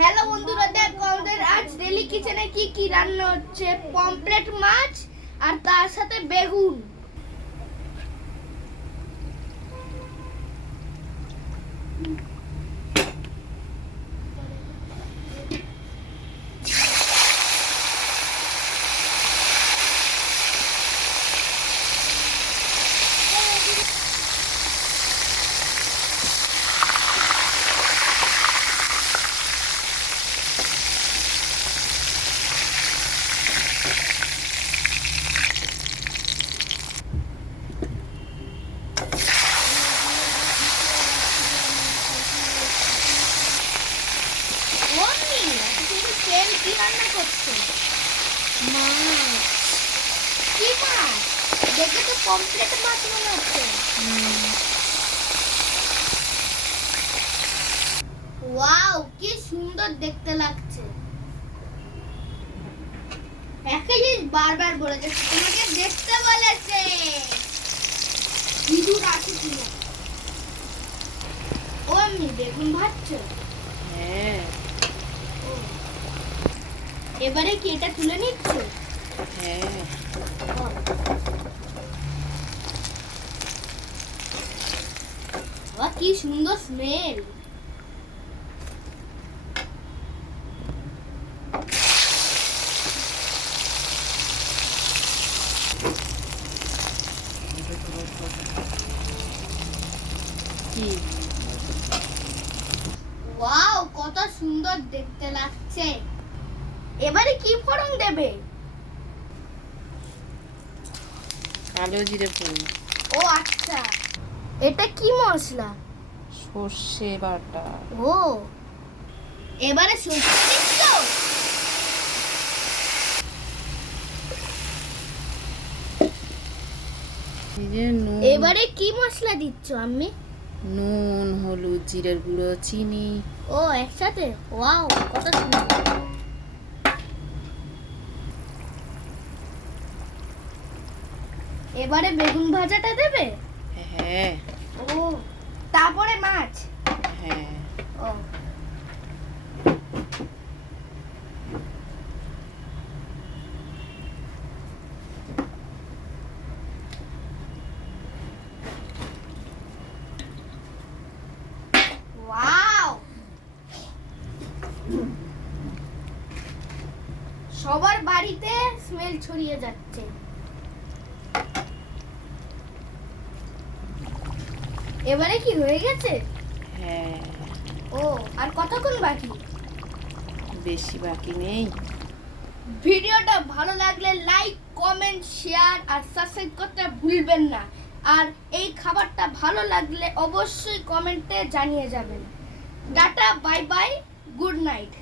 Hello বন্ধুরা, দেখো আমাদের আজ ডেলি কিচেনে কি কি রান্না হচ্ছে। পমফ্রেট মাছ আর তার সাথে বেগুন। কি রান্না করছে? মাছ। কি মাছ? দেখে তো পমফ্রেট মাছ মনে হচ্ছে। ওয়াও, কি সুন্দর দেখতে লাগছে। একই জিনিস বারবার বলেছে, তোমাকে দেখতে বলেছে। ইঁদুর আছে কিনা? ও আমি বেগুন ভাজছো? হ্যাঁ। এবারে কি এটা তুলে নিচ্ছ? হ্যাঁ। বাহ, কি সুন্দর স্মেল। কি? ওয়াও, কত সুন্দর দেখতে লাগছে। এবারে কি ফোড়ন দেবে? কালো জিরে ফোড়ন। ও আচ্ছা, এটা কি মশলা? সর্ষে বাটা। ও, এবারে সরষে দিচ্ছ? এই যে নুন। এবারে কি মশলা দিচ্ছ আমি? নুন, হলুদ, জিরের গুঁড়ো, চিনি। ও একসাথে? ওয়াও, কত সুন্দর। এবারে বেগুন ভাজাটা দেবে? হ্যাঁ। ও, তারপরে মাছ? হ্যাঁ। ও, ওয়াও, সবার বাড়িতে স্মেল ছড়িয়ে যাচ্ছে। এবারে কি হয়ে গেছে? হ্যাঁ। ও, আর কতক্ষণ বাকি? বেশি বাকি নেই। ভিডিওটা ভালো লাগলে লাইক, কমেন্ট, শেয়ার আর সাবস্ক্রাইব করতে ভুলবেন না। আর এই খাবারটা ভালো লাগলে অবশ্যই কমেন্টে জানিয়ে যাবেন। Tata, bye bye, good night.